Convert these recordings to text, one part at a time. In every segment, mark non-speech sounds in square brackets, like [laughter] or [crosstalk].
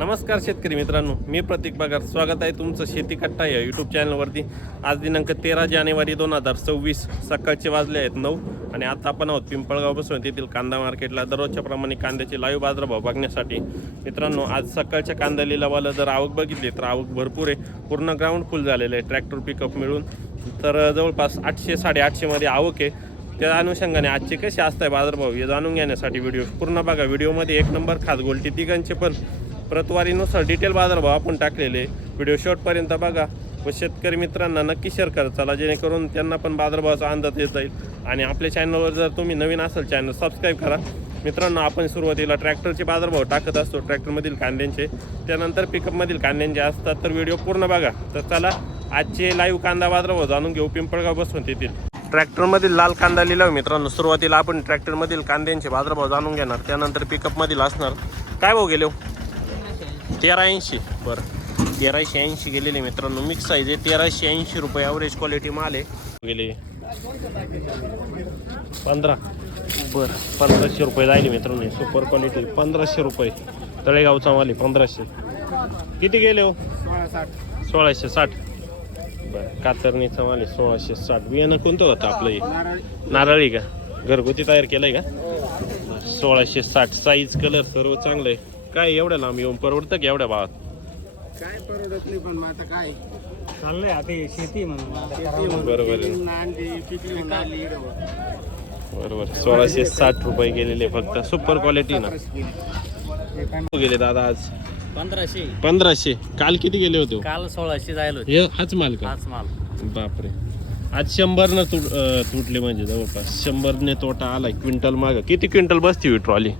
नमस्कार शेतकरी मित्रांनो मी प्रतीक बागार स्वागत आहे तुमचं शेती कट्टा या यूट्यूब चॅनलवरती आज दिनांक तेरा जानेवारी दोन हजार सव्वीस सकाळचे वाजले आहेत नऊ आणि आता आपण आहोत पिंपळगाव बसून तेथील कांदा मार्केटला. दररोजच्या प्रमाणे कांद्याचे लाईव्ह बाजारभाव बघण्यासाठी. मित्रांनो आज सकाळच्या कांदा लिलावाला जर आवक बघितली तर आवक भरपूर आहे. पूर्ण ग्राउंड फुल झालेलं आहे. ट्रॅक्टर पिकअप मिळून. तर जवळपास आठशे साडेआठशेमध्ये आवक आहे. त्या अनुषंगाने आजचे कसे असताय बाजारभाव हे जाणून घेण्यासाठी व्हिडिओ पूर्ण बघा. व्हिडिओमध्ये एक नंबर खास गोलटी तिघांचे पण. प्रतवारीनुसार डिटेल बाजारभाव आपण टाकलेले. व्हिडिओ शॉर्टपर्यंत बघा. व शेतकरी मित्रांना नक्की शेअर करत चला जेणेकरून त्यांना पण बाजारभावाचा अंदाज येत जाईल. आणि आपल्या चॅनलवर जर तुम्ही नवीन असाल चॅनल सबस्क्राईब करा. मित्रांनो आपण सुरुवातीला ट्रॅक्टरचे बाजारभाव टाकत असतो. ट्रॅक्टरमधील कांद्यांचे. त्यानंतर पिकअपमधील कांद्यांचे असतात तर व्हिडिओ पूर्ण बघा. तर चला आजचे लाईव्ह कांदा बाजारभाव जाणून घेऊ. पिंपळगाव बसून तेथील ट्रॅक्टरमधील लाल कांदा लिहिला मित्रांनो सुरुवातीला आपण ट्रॅक्टरमधील कांद्यांचे बाजारभाव जाणून घेणार. त्यानंतर पिकअपमधील असणार. काय भाव गेले हो? तेरा ऐंशी बरं. तेराशे ऐंशी गेलेले मित्रांनो. मिक्स साईज आहे. तेराशे ऐंशी रुपये ॲव्हरेज क्वालिटी माल आहे. गेले. पंधरा. बरं. पंधराशे रुपये जायले मित्रांनो. सुपर क्वालिटी पंधराशे रुपये. तळेगावचा माल आहे. पंधराशे. किती गेले हो? सोळाशे साठ. बरं. कातरणीचा माल आहे. सोळाशे साठ. बियाणं कोणतं होतं आपलं हे? नारळी का? घरगुती तयार केलंय का? सोळाशे साठ. साईज कलर सर्व चांगलं आहे. काय एवढ्या लांब येऊन परवडतं की एवढ्या भावात? काय परवडत नाही पण मग आता काय? चाललंय आता हे शेती म्हणून आता शेती करावं. म्हणून बरोबर आहे. पिकली नांदी पिकली म्हणून आली इकडं. बरोबर. सोळाशे साठ रुपये गेलेले फक्त. सुपर क्वालिटी ना. हे काय गेले दादा आज? पंधराशे. पंधराशे. काल किती गेले होते? हो? काल सोळाशे जायला होते. हे हाच माल का? पाच माल. बापरे. आज शंभर न तुटले म्हणजे जवळपास. शंभरने तोटा आलाय. क्विंटल माग. किती क्विंटल बसती ही ट्रॉली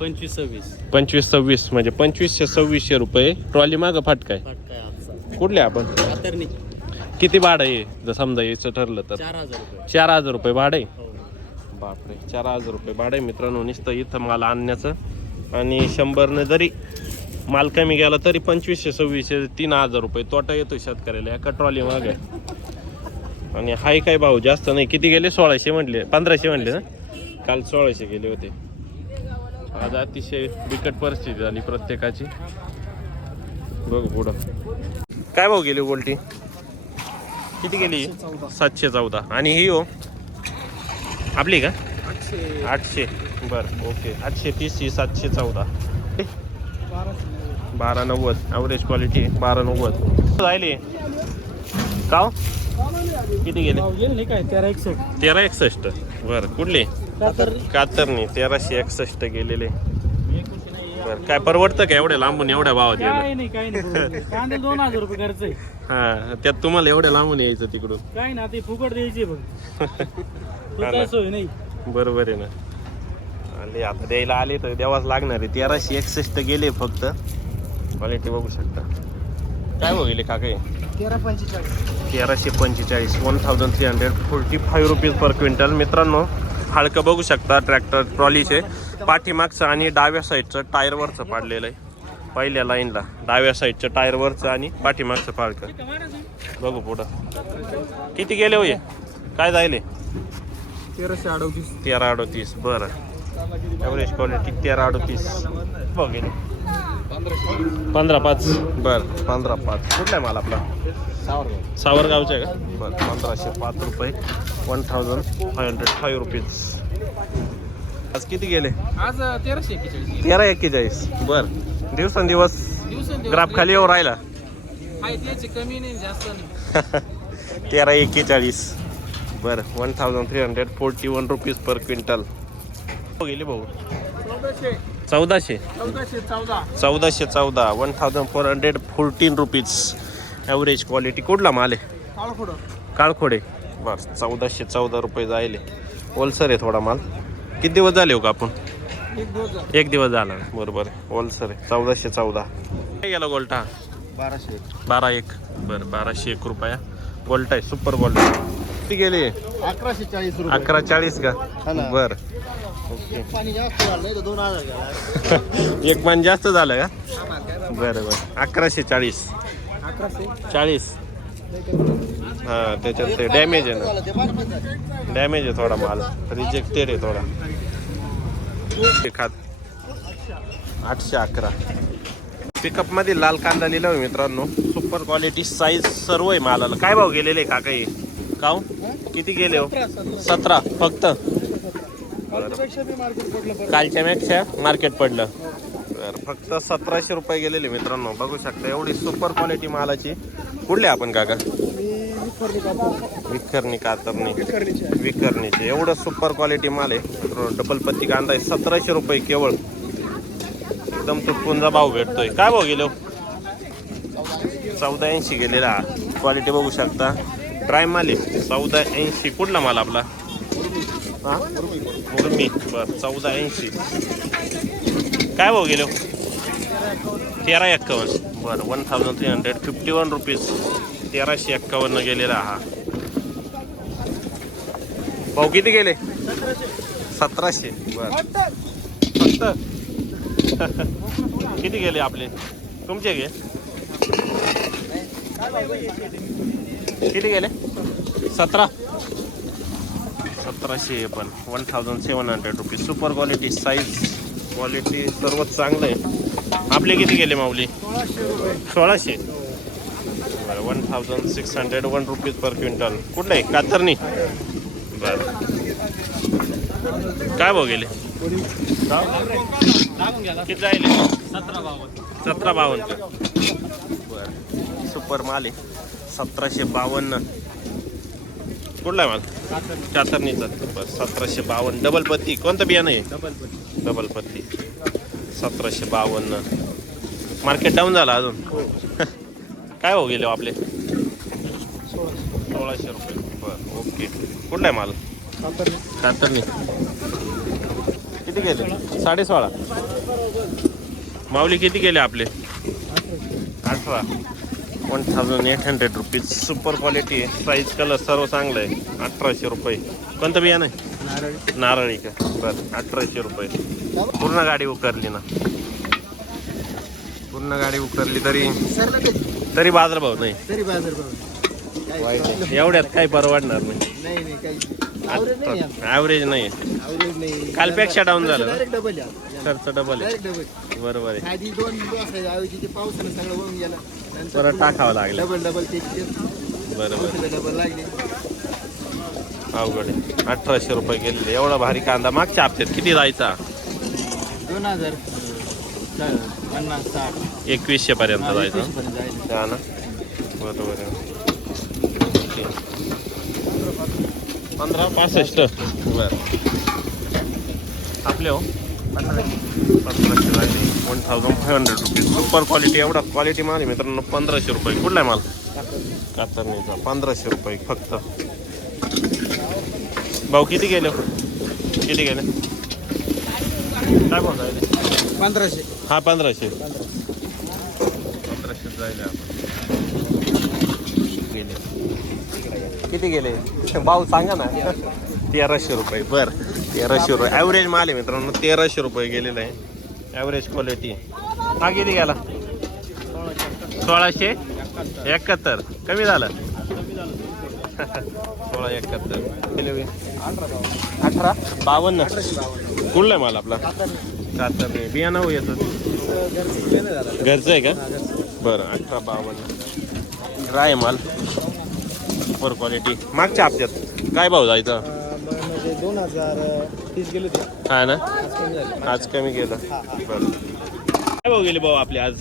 पंचवीस सव्वीस. पंचवीस सव्वीस म्हणजे पंचवीसशे सव्वीसशे रुपये. ट्रॉली माग फाटकाय फटकाय आजचा? कुठले आपण? कातरणी किती भाडं आहे? जर समजा यायचं ठरलं तर. चार हजार रुपये. चार हजार रुपये भाडं आहे? हो. बापरे चार हजार रुपये भाडं आहे मित्रांनो. नुसतं इथं माल आणण्याचं. आणि शंभरने जरी माल कमी गेला तरी पंचवीसशे सव्वीसशे तीन हजार रुपये तोटा येतो शेतकऱ्याला. एका ट्रॉली माग. आणि हाय काय भाऊ जास्त नाही. किती गेले? सोळाशे म्हटले. पंधराशे म्हटले ना? काल सोळाशे गेले होते. आज अतिशय बिकट परिस्थिती झाली प्रत्येकाची. बघ पुढं. काय भाऊ गेली गोल्टी किती गेली? सातशे चौदा. आणि ही हो? आपली का? आठशे. बरं ओके. आठशे तीस ही सातशे चौदा. बारा नव्वद. ॲव्हरेज क्वालिटी बारा नव्वद. राहिले. का हो? किती गेले? गेलं नाही काय? तेरा एकसष्ट. बरं कुठले? कातर कातरणी तेराशे एकसष्ट गेलेले. बरं काय परवडतं का एवढ्या लांबून एवढ्या भावात काय नाही काय नाही कांदे दोन हजार रुपये खर्च आहे. हा त्यात तुम्हाला एवढ्या लांबून यायचं तिकडून. काय ना ते फुकट द्यायचे बघ [laughs] ना. तुझा सोय नाही. बरोबर आहे ना. आले आता द्यायला आले तर द्यावाच लागणार आहे. तेराशे एकसष्ट गेले फक्त. क्वालिटी बघू शकता. काय हो गेले काका हे? तेरा पंचेचाळीस. तेराशे पंचेचाळीस one thousand three hundred forty five rupees per quintal मित्रांनो हाडकं बघू शकता ट्रॅक्टर ट्रॉलीचे पाठीमागचं आणि डाव्या साईडचं टायरवरचं पाडलेलं आहे. पहिल्या लाईनला डाव्या साईडचं टायरवरचं आणि पाठीमागचं पाडकं बघू पुढं. किती गेले हो हे? काय जायले? तेराशे अडतीस. तेरा अडतीस बरं. ॲव्हरेज क्वालिटी तेरा अडतीस. बघ. गेले पंधरा पाच. बरं पंधरा पाच. कुठला आहे माल आपला? सावरगावचा आहे का? बरं पंधराशे पाच रुपये. One thousand five hundred five rupees आज किती गेले? आज तेराशे एक्केचाळीस तेरा एक्केचाळीस. बरं. दिवसेंदिवस ग्राफ खाली येऊ राहिला. कमी नाही जास्त नाही. [laughs] तेरा एक्केचाळीस. बरं one thousand three hundred forty one rupees per quintal गेले भाऊ. चौदाशे. चौदाशे चौदा. चौदाशे चौदा. One thousand four hundred fourteen rupees average quality कुठला माल आहे? काळखोडे. बरं चौदाशे चौदा रुपये जायले. ओलसर आहे थोडा माल. किती दिवस झाले हो का आपण? एक दिवस झाला. बरोबर आहे. ओलसर आहे. चौदाशे चौदा. काय गेला गोल्टा? बाराशे बारा एक. बरं बाराशे एक रुपया. गोल्टा आहे. सुपर गोल्टा. किती गेले? अकराशे चाळीस अकरा चाळीस का? हा. बर. पाणी [laughs] एक मान जास्त झालं का? बरं बरं. अकराशे चाळीस. चाळीस. हां त्याच्यात ते डॅमेज आहे ना. डॅमेज आहे थोडा माल. रिजेक्टेड आहे थोडा. खात. आठशे अकरा. पिकअपमध्ये लाल कांदा लिहिला आहे मित्रांनो. सुपर क्वालिटी साईज सर्व आहे मालाला. काय भाव गेलेले काका हे? काव किती गेले हो? सतरा फक्त? कालच्या पेक्षा मार्केट पडलं तर फक्त सतराशे रुपये गेलेले मित्रांनो. बघू शकता एवढी सुपर क्वालिटी मालाची. कुठले आपण काका? विखरणी कातरणी. विखरणीचे. एवढं सुपर क्वालिटी माल आहे. डबल पत्ती कांदा आहे. सतराशे रुपये केवळ. एकदम तुटपुंजा भाव भेटतोय. काय भाव गेलो? चौदा ऐंशी गेलेला. क्वालिटी बघू शकता. ड्राय माल आहे चौदा ऐंशी. कुठला माल आपला? मुरमी बर चौदा ऐंशी काय भाऊ गेलो? तेरा एक्कावन्न. बरं one thousand three hundred fifty one rupees तेराशे एक्कावन्न गेलेला हा. भाऊ किती गेले? सतराशे. बर. फक्त. [laughs] किती गेले आपले? तुमचे गे. किती गेले? सतरा. सतराशे पण one thousand seven hundred rupees super quality size quality सर्वच चांगलं आहे. आपले किती गेले माऊली? सोळाशे. बरं one thousand six hundred one rupees per quintal कुठलं आहे? कातरणी? बरं. काय भाव गेले? किती जाईल सतरा बावन्न. सतरा बावन्न बरं. सुपर माल आहे. सतराशे बावन्न. कुठला आहे माल? चातरणीचा. बरं सतराशे बावन्न. डबल पत्ती. कोणतं बियाणं आहे? डबल डबल पत्ती. सतराशे बावन्न. मार्केट डाऊन झालं अजून? काय हो गेले हो आपले? सोळाशे रुपये. बरं ओके. कुठला आहे माल? कातरणी किती गेले? साडे सोळा माऊली किती गेले आपले? अठरा. One thousand eight hundred rupees super quality आहे साईज कलर सर्व चांगलं आहे. अठराशे रुपये. कोणतं बियाणं आहे? नारळी. का? बरं अठराशे रुपये. पूर्ण गाडी उकरली ना. पूर्ण गाडी उकरली तरी तरी बाजारभाव नाही. एवढ्यात काही परवडणार नाही. नाही नाही कालपेक्षा down झालं? डायरेक्ट डबल खर्च डबल आहे. डायरेक्ट डबल बरोबर आहे. आधी दोन दिवस ऐवजी ते पावसानं सगळं वाहून गेलं. नंतर परत टाकावं लागलं. डबल डबल ते बरोबर. डबल लागले. अवघड आहे. अठराशे रुपये गेलेले. एवढा भारी कांदा मागच्या हप्त्यात किती जायचा? दोन हजार पन्नास साठ. एकवीसशे पर्यंत जायचा. पर्यंत जायचं. त्या ना बरोबर आहे. पंधरा पासष्ट. बर. आपले हो. पंधराशे झाले one thousand five hundred rupees super quality एवढा क्वालिटी माल आहे मित्रांनो पंधराशे रुपये. कुठला आहे माल? कातरणीचा पंधराशे रुपये फक्त. भाऊ किती गेले? हो? किती गेले? काय भाऊ पंधराशे. हा पंधराशे. पंधराशे जायला किती गेले? भाऊ सांगा ना. तेराशे रुपये. बर तेराशे रुपये. ॲव्हरेज माल आहे मित्रांनो तेराशे रुपये गेलेलं आहे. ॲव्हरेज क्वालिटी हा किती गेला? सोळाशे एकाहत्तर. कमी झालं? सोळा एकाहत्तर. अठरा. बावन्न. कुठला आहे माल आपला? कातर बियाणं हो येतं घरचं आहे का? बरं अठरा बावन्न. ड्राय माल. सुपर क्वालिटी मागच्या हप्त्यात. काय भाव जायचा म्हणजे दोन हजार तीस गेले होते हा ना? आज कमी गेलं. बरं. काय भाव गेले भाऊ आपले आज?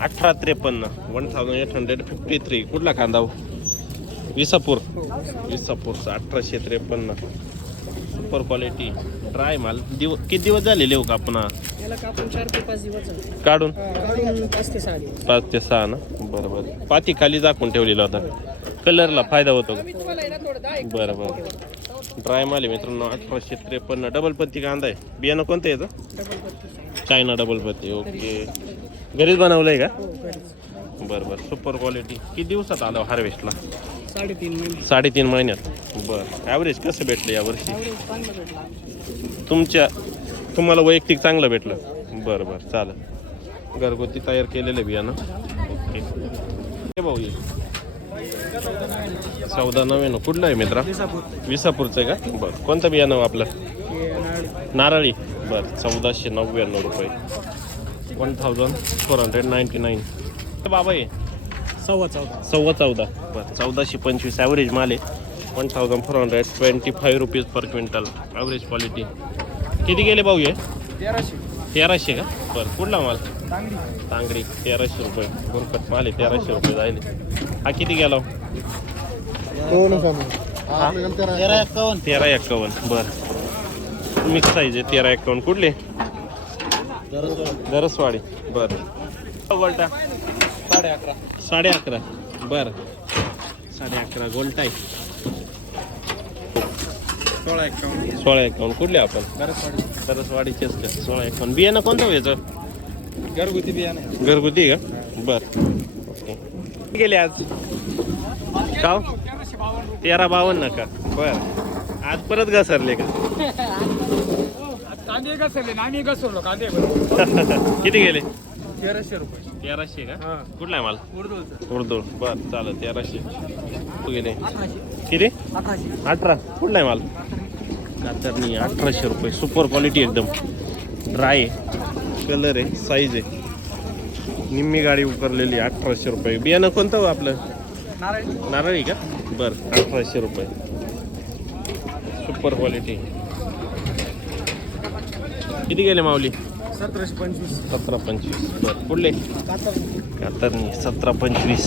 अठरा त्रेपन्न one thousand eight hundred fifty three कुठला कांदा हो? विसापूर. विसापूरचा अठराशे त्रेपन्न. सुपर क्वालिटी ड्राय माल. दिव किती दिवस झालेले हो का आपण. काढून? पाच ते सहा दिवस. पाच ते सहा ना? बरोबर पाती खाली झाकून ठेवलेला होता कलरला फायदा होतो आहे बरं बरं. ड्राय माल आहे मित्रांनो अठराशे त्रेपन्न. डबल पत्ती कांदा आहे. बियाणं कोणतं येतं चायना डबल पत्ती ओके घरीच बनवलंय का? हो बरं बरं. सुपर क्वालिटी किती दिवसात आलं हार्वेस्टला साडेतीन महिने. साडेतीन महिन्यात. बरं. ॲव्हरेज कसं भेटलं यावर्षी तुमच्या तुम्हाला वैयक्तिक चांगलं भेटलं? बरं बरं. चालेल. घरगुती तयार केलेलं बियाणं. ओके भाऊ ये चौदा नव्याण्णव. कुठलं आहे मित्रा? विसापूरचं आहे का? बरं. कोणतं बियाणं हो आपलं? नारळी. बरं. चौदाशे नव्याण्णव रुपये. One thousand four hundred ninety nine बाबा आहे सव्वा चौदा. सव्वा चौदा. बरं. चौदाशे पंचवीस ॲव्हरेज माल आहे. One thousand four hundred twenty five rupees per quintal average quality किती गेले भाऊ हे? तेराशे. तेराशे का? बरं कुठला माल? तांगडी. तेराशे रुपये. गुरकट माल आहे तेराशे रुपये जायले. हा किती गेला हो? तेरा एक्कावन्न तेरा एक्कावन्न बरं. मिक्स साईज आहे तेरा एक्कावन्न कुठले? गरजवाडी बरं. गोल्टा साडे अकरा. साडे अकरा बरं. साडे अकरा गोल्टा आहे. सोळा एक्कावन्न सोळा एकावन्न. कुठले आपण? गरजवाडी सरसवाडीचेच का सोळा एकावन्न. बियाणं कोणतं व्हायचं घरगुती बियाणे घरगुती का? बरं. ओके गेले आज. का हो? तेरा बावन्न का? बरं. आज परत घसरले का? कांदे घसरले आम्ही घसरलो कांदे [laughs] किती गेले? तेराशे रुपये. तेराशे का? हा. कुठला आहे माल? उर्दूचं उर्दू बरं चालेल तेराशे. तू गेले. किती? अठरा. कुठला आहे माल? कातरणी अठराशे रुपये. सुपर क्वालिटी एकदम. ड्राय आहे. कलर आहे साईज आहे. निम्मी गाडी उकरलेली अठराशे रुपये. बियाणं कोणतं हो आपलं? नारळी. का? बरं अठराशे रुपये. सुपर क्वालिटी किती गेले माऊली? सतराशे पंचवीस. सतरा पंचवीस. बरं कुठले कातर कातरणी सतरा पंचवीस.